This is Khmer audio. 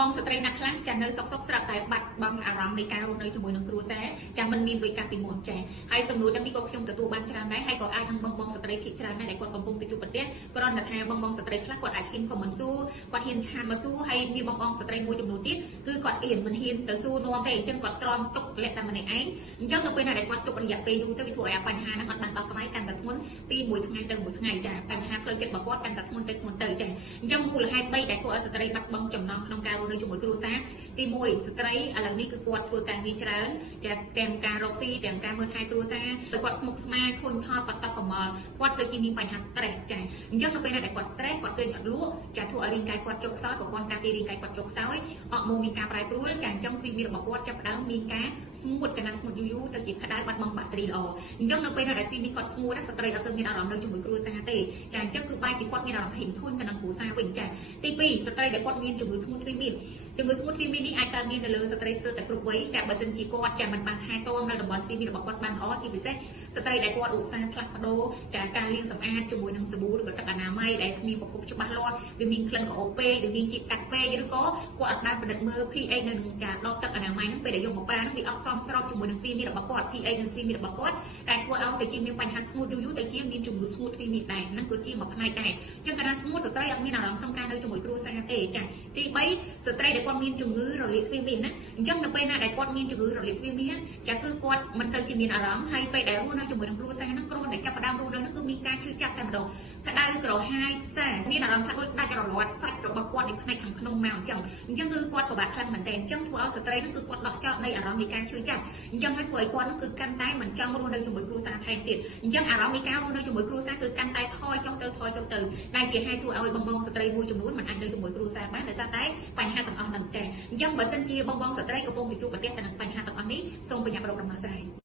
បងស្ត្រីណាខ្លះចានៅសុកស្រាប់តែបាត់បង់អារម្មណ៍នៃការរស់នៅជាមួយនឹងគ្រួសារចាមិនមានដូចកាលពីមុនចាហើយសំណួរទាំងនេះក៏ខ្ញុំទទួលបានច្រើនដែរហើយក៏អាចនឹងបងស្ត្រីភាគច្រើនដែរដែលគាត់កំពុងទៅជួបប្រទះគ្រាន់តែថាបងស្ត្រីខ្លះគាត់អាចហ៊ានខមមិនសួរគាត់ហ៊ានឆានមកសួរហើយមានបងស្ត្រីមួយចំនួនទៀតគឺគាត់ហ៊ានមិនហ៊ានទៅសួរនាំទេអញ្ចឹងគាត់ទ្រាំទុកលក្ខតែម្នាក់ឯងអញ្ចឹងនៅពេលណាដែលគាត់ទុករយៈពេលយូរទៅវាធ្វើឲ្យបញ្ហាហ្នឹងអត់បានដោះស្រាយកាន់តែធ្ងន់ពីមួយថ្ងៃទៅមួយថ្ងៃចាបញ្ហាផ្លូវចិត្តរបស់គាត់កាន់តែធ្ងន់ទៅចាអញ្ចឹងមូលហេតុ3ដែលធ្វើឲ្យស្ត្រីបាត់បង់ចំណងក្នុងការរស់នៅជាមួយគ្រួសារទី1ស្ត្រីឥឡូវនេះគឺគាត់ធ្វើការងារច្រើនចាទាំងការរកស៊ីទាំងការមើលថែគ្រួសារទៅគាត់ស្មុគស្មាញធុញថប់គាត់តបប្រមល់គាត់ទៅជាមានបញ្ហា stress ចាអញ្ចឹងនៅពេលដែលគាត់ stress គាត់ឃើញអត់លក់ចាធ្វើឲ្យរាងកាយគាត់ចុកខ្សោយប្រព័ន្ធការពាររាងកាយគាត់ចុកខ្សោយអរម៉ូនមានការប្រែប្រួលចាអញ្ចឹងទ្វីមីរបស់គាត់ចាប់ផ្ដើមមានការស្ងួតកណាស្ងួតយូរទៅជាក្តៅបាត់បង់បាក់តេរីល្អអញ្ចឹងនៅពេលដែលទ្វីមីគាត់ស្ងួតស្ត្រីអត់សូវមានអារម្មណ៍នៅជាមួយគ្រួសារទេចាអញ្ចឹងគឺបែរជាគាត់មានអារម្មណ៍ធិញធុញទៅនឹងគ្រួសារវិញចាទី2ស្ត្រីដែលគាត់មានជំងឺស្ងួតទ្វីមីជំងឺស្ងួតទ្វីមីនេះអាចកើតមាននៅលើស្ត្រីស្ទើរតែគ្រប់វ័យចាបើសិនជាគាត់ចាមិនបានថែទាំនៅតំបន់ទ្វីមីរបស់គាត់បានល្អជាពិសេសស្ត្រីដែលគាត់ឧស្សាហ៍ផ្លាស់ប្ដូរចាការលាងសម្អាតជាមួយនឹងសាប៊ូឬក៏ទឹកអនាម័យដែលគ្មានប្រភពច្បាស់លាស់វាមានក្លិនក្រអូបពេកវាមានជាតិកាត់ពេកឬក៏គាត់អត់បានពិនិត្យមើល pH នៅក្នុងការដកទឹកអនាម័យហ្នឹងពេលដែលយកមកប្រើហ្នឹងវាអត់សមស្របជាមួយនឹងទ្វីមីរបស់គាត់ pH និងទ្វីមីរបស់គាត់តែធ្វើឲ្យទៅជាមានបញ្ហាស្ងួតយូរទៅជាមានជំងឺស្ងួតទ្វីមីដែរហ្នឹងគឺជាមួយផ្នែកដែរអញ្ចឹងកាលណាស្ងួតស្ត្រីអត់មានអារម្មណ៍ក្នុងការនៅជាមួយគ្រួសារទេចាទី3ស្ត្រីដែលគាត់មានជំងឺរលាកទ្វីមីណាអញ្ចឹងនៅពេលណាដែលគាត់មានជំងឺរលាកទ្វីមីចាគឺគាត់មិនសូវជាមានអារម្មណ៍ហើយពេលដែលរស់នៅជាមួយនឹងគ្រួសារហ្នឹងគ្រាន់តែចាប់ផ្ដើមរស់នៅហ្នឹងគឺមានការឈឺចាប់តែម្ដងក្តៅក្រហាយផ្សាមានអារម្មណ៍ថាដូចដាច់រលាត់សាច់របស់គាត់នៅផ្នែកខាងក្នុងមកអញ្ចឹងគឺគាត់ពិបាកខ្លាំងមែនទែនអញ្ចឹងធ្វើឲ្យស្ត្រីហ្នឹងគឺគាត់ដកចោលនៃអារម្មណ៍នៃការឈឺចាប់អញ្ចឹងហើយធ្វើឲ្យគាត់ហ្នឹងគឺកាន់តែមិនចង់រស់នៅជាមួយគ្រួសារថែមទៀតអញ្ចឹងអារម្មណ៍នៃការរស់នៅជាមួយគ្រួសារគឺកាន់តែថយចុះទៅដែលជាហេតុធ្វើឲ្យបងស្ត្រីមួយចំនួនមិនអាចនៅជាមួយគ្រួសារបានដោយសារតែបញ្ហាទាំងអស់ហ្នឹងចាអញ្ចឹងបើសិនជាបងស្ត្រីកំពុងជួបប្រទះទៅនឹងបញ្ហាទាំងអស់នេះសូមប្រញាប់រកដំណោះស្រាយ